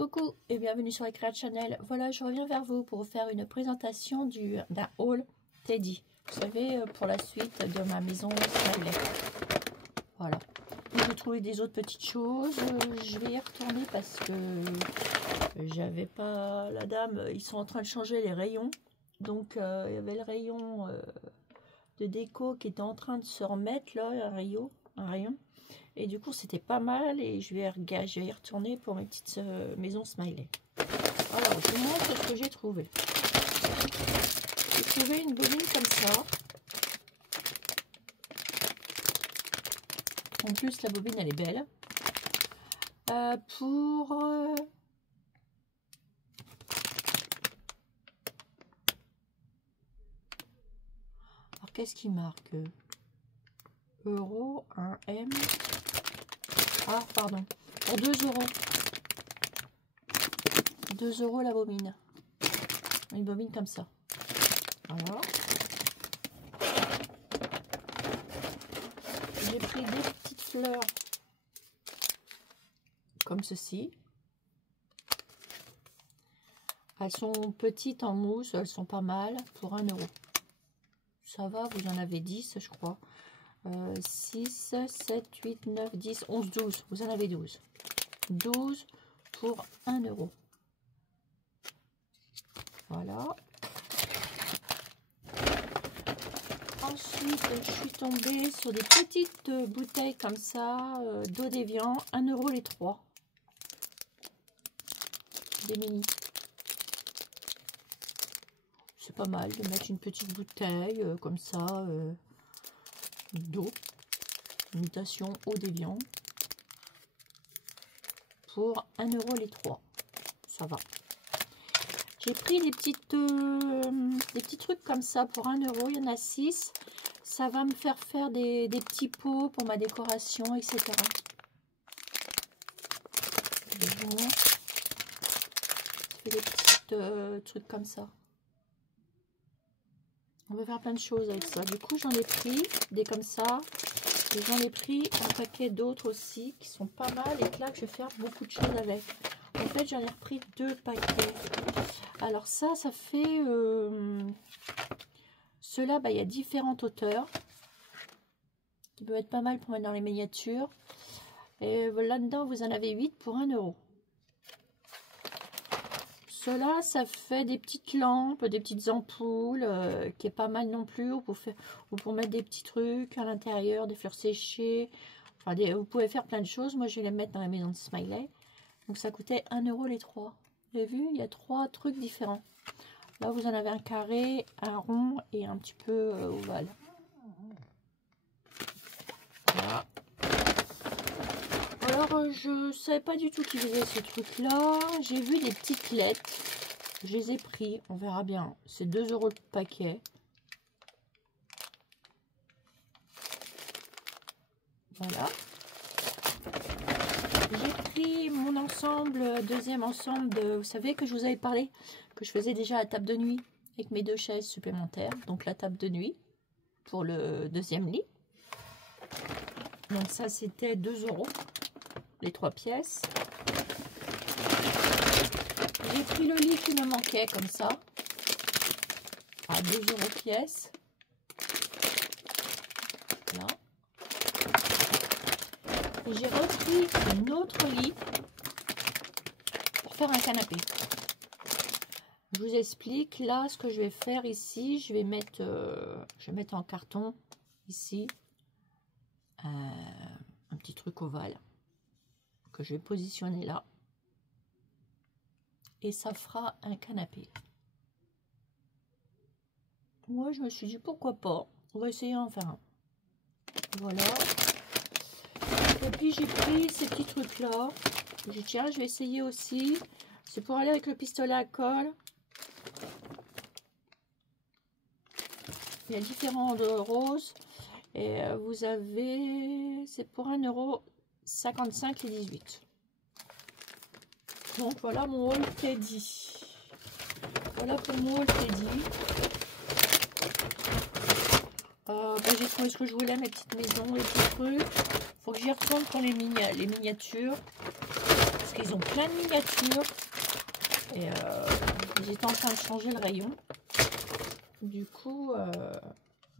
Coucou et bienvenue sur Eclat Channel. Voilà, je reviens vers vous pour vous faire une présentation d'un haul Teddy. Vous savez, pour la suite de ma maison Smiley. Voilà. Et j'ai trouvé des autres petites choses. Je vais y retourner parce que j'avais pas la dame. Ils sont en train de changer les rayons. Donc, il y avait le rayon de déco qui était en train de se remettre là, un rayon. Et du coup, c'était pas mal et je vais y retourner pour mes petites maisons Smiley. Alors, je vous montre ce que j'ai trouvé. J'ai trouvé une bobine comme ça. En plus, la bobine, elle est belle. Alors, qu'est-ce qui marque? Euro, 1 M. Ah, pardon. Pour 2 euros. 2 € la bobine. Une bobine comme ça. Voilà. J'ai pris des petites fleurs comme ceci. Elles sont petites en mousse, elles sont pas mal pour 1 €. Ça va, vous en avez 10, je crois. 6, 7, 8, 9, 10, 11, 12. Vous en avez 12. 12 pour 1 €. Voilà. Ensuite, je suis tombée sur des petites bouteilles comme ça, d'eau d'Évian, 1 € les 3. Des mini. C'est pas mal de mettre une petite bouteille comme ça d'eau. Imitation eau d'Évian. Pour 1 € les 3. Ça va. J'ai pris des petits trucs comme ça pour 1 €. Il y en a 6. Ça va me faire des petits pots pour ma décoration, etc. Je vous montre. Je fais des petits trucs comme ça. On peut faire plein de choses avec ça. Du coup, j'en ai pris des comme ça. Et j'en ai pris un paquet d'autres aussi qui sont pas mal et que là, je vais faire beaucoup de choses avec. En fait, j'en ai repris 2 paquets. Alors ça fait... Ceux-là, il y a différentes hauteurs. Qui peuvent être pas mal pour mettre dans les miniatures. Et là-dedans, vous en avez 8 pour 1 €. Ceux-là, ça fait des petites lampes, des petites ampoules, qui est pas mal non plus. Ou pour mettre des petits trucs à l'intérieur, des fleurs séchées. Enfin, vous pouvez faire plein de choses. Moi, je vais les mettre dans la maison de Smiley. Donc, ça coûtait 1 € les 3. Vous avez vu, il y a 3 trucs différents. Là, vous en avez un carré, un rond et un petit peu ovale. Voilà. Alors, je ne savais pas du tout qu'ils faisaient ce truc-là. J'ai vu des petites lettres. Je les ai pris. On verra bien. C'est 2 € le paquet. Voilà. J'ai pris mon ensemble, deuxième ensemble de... Vous savez que je vous avais parlé que je faisais déjà la table de nuit avec mes 2 chaises supplémentaires. Donc la table de nuit pour le deuxième lit. Donc ça c'était 2 € les 3 pièces. J'ai pris le lit qui me manquait comme ça à 2 € pièce. Voilà. Et j'ai repris un autre lit pour faire un canapé. Je vous explique là ce que je vais faire ici. Je vais mettre en carton ici un petit truc ovale que je vais positionner là. Et ça fera un canapé. Moi, je me suis dit pourquoi pas. On va essayer d'en faire un. Voilà. Et puis j'ai pris ces petits trucs là. J'ai dit tiens, je vais essayer aussi. C'est pour aller avec le pistolet à colle. Il y a différents de roses. Et vous avez... C'est pour 1,55 € les 18. Donc voilà mon haul Teddy. Voilà pour mon haul Teddy. J'ai trouvé ce que je voulais, mes petites maisons, les petits trucs. Faut que j'y retourne pour les miniatures. parce qu'ils ont plein de miniatures. Et j'étais en train de changer le rayon. Du coup,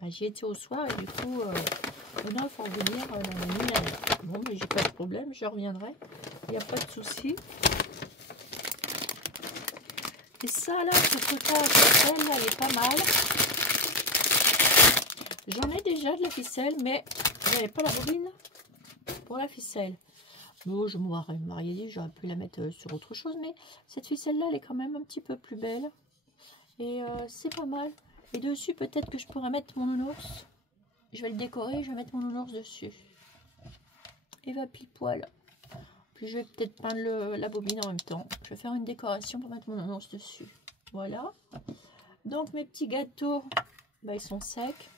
j'y étais au soir et du coup, il faut revenir dans la nuit. Bon, mais j'ai pas de problème, je reviendrai. Il n'y a pas de souci. Et ça, là, ce truc-là, là, il est pas mal. J'en ai déjà de la ficelle, mais je n'avais pas la bobine pour la ficelle. Bon, je m'aurais dit, j'aurais pu la mettre sur autre chose, mais cette ficelle-là, elle est quand même un petit peu plus belle. Et c'est pas mal. Et dessus, peut-être que je pourrais mettre mon nounours. Je vais le décorer, je vais mettre mon nounours dessus. Et va pile poil. Puis je vais peut-être peindre la bobine en même temps. Je vais faire une décoration pour mettre mon nounours dessus. Voilà. Donc mes petits gâteaux, ils sont secs.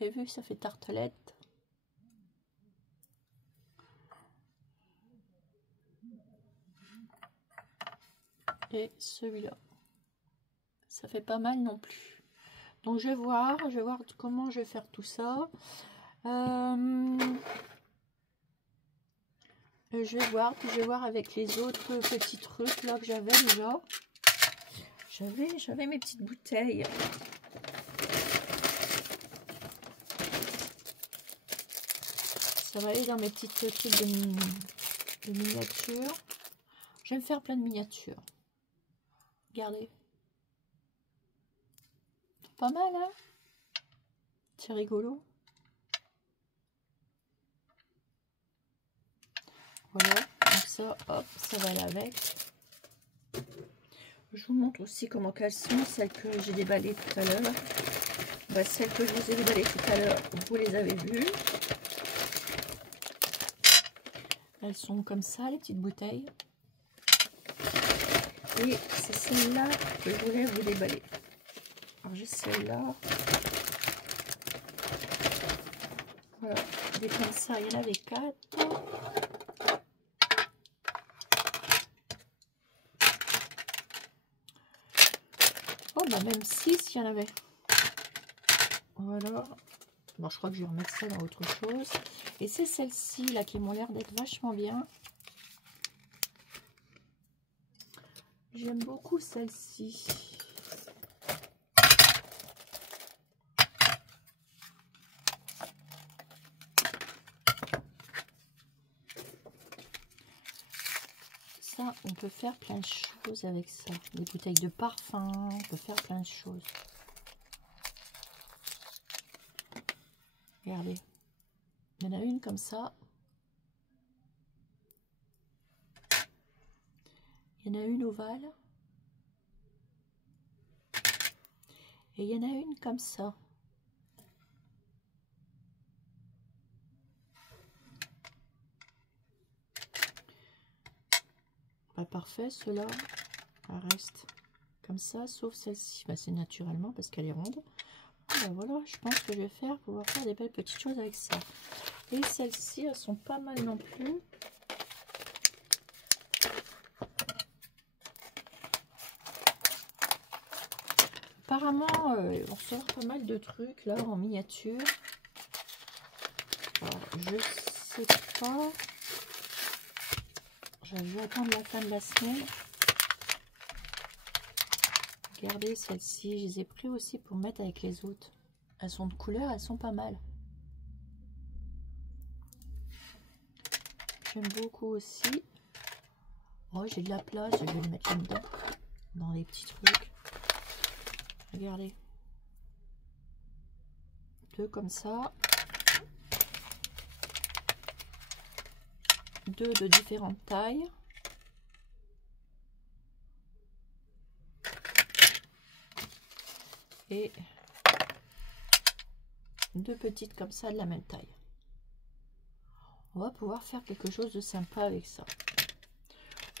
Et vu que ça fait tartelette. Et celui-là. Ça fait pas mal non plus. Donc je vais voir comment je vais faire tout ça. Je vais voir, puis je vais voir avec les autres petits trucs là que j'avais déjà. J'avais mes petites bouteilles. Ça va aller dans mes petites trucs de miniatures. Je vais me faire plein de miniatures. Regardez. Pas mal, hein? C'est rigolo. Voilà, donc ça, hop, ça va aller avec. Je vous montre aussi comment elles sont, celles que j'ai déballées tout à l'heure. Celles que je vous ai déballées tout à l'heure, vous les avez vues. Elles sont comme ça, les petites bouteilles. Et c'est celle-là que je voulais vous déballer. Alors j'ai celle-là. Voilà, des comme ça, il y en avait 4. Oh, même 6, il y en avait. Voilà. Bon, je crois que je vais remettre ça dans autre chose. Et c'est celles-ci, là, qui m'ont l'air d'être vachement bien. J'aime beaucoup celle-ci. Ça, on peut faire plein de choses avec ça. Des bouteilles de parfum, on peut faire plein de choses. Regardez. Il y en a une comme ça. Il y en a une ovale. Et il y en a une comme ça. Pas parfait, cela reste comme ça, sauf celle-ci. C'est naturellement parce qu'elle est ronde. Voilà, je pense que je vais pouvoir faire des belles petites choses avec ça. Et celles-ci, elles sont pas mal non plus. Apparemment, on sort pas mal de trucs là en miniature. Alors, je sais pas. Je vais attendre la fin de la semaine. Regardez celles-ci, je les ai pris aussi pour mettre avec les autres. Elles sont de couleur, elles sont pas mal. J'aime beaucoup aussi. Oh, j'ai de la place, je vais le mettre là-dedans, dans les petits trucs. Regardez. 2 comme ça. 2 de différentes tailles. Et 2 petites comme ça de la même taille. On va pouvoir faire quelque chose de sympa avec ça.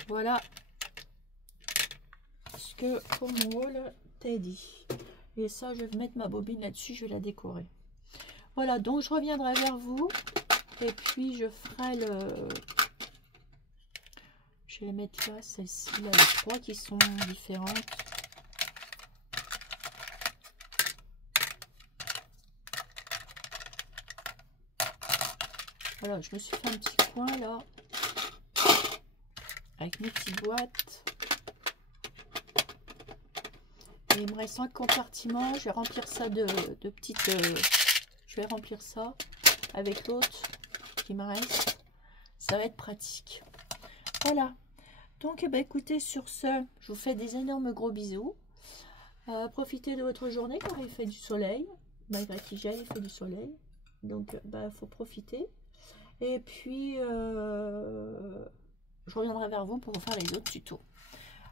Voilà ce que pour mon haul Teddy. Et ça, je vais mettre ma bobine là-dessus, je vais la décorer. Voilà, donc je reviendrai vers vous. Et puis je ferai le... Je vais les mettre là, celle-ci, là, les 3 qui sont différentes. Voilà, je me suis fait un petit coin là, avec mes petites boîtes. Et il me reste un compartiment, je vais remplir ça de petites... je vais remplir ça avec l'autre qui me reste. Ça va être pratique. Voilà. Donc, eh ben, écoutez, sur ce, je vous fais des énormes gros bisous. Profitez de votre journée car il fait du soleil. Malgré qu'il gèle, il fait du soleil. Donc, bah, faut profiter. Et puis, je reviendrai vers vous pour vous faire les autres tutos.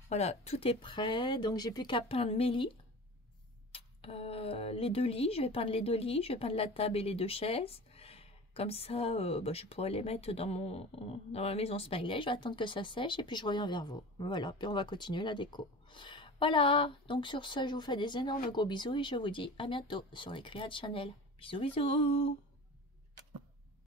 Voilà, tout est prêt. Donc, j'ai plus qu'à peindre mes lits. Les 2 lits, je vais peindre les 2 lits. Je vais peindre la table et les 2 chaises. Comme ça, bah, je pourrais les mettre dans ma maison smiley. Je vais attendre que ça sèche et puis je reviens vers vous. Voilà, puis on va continuer la déco. Voilà, donc sur ce, je vous fais des énormes gros bisous et je vous dis à bientôt sur les Créa Channel. Bisous, bisous!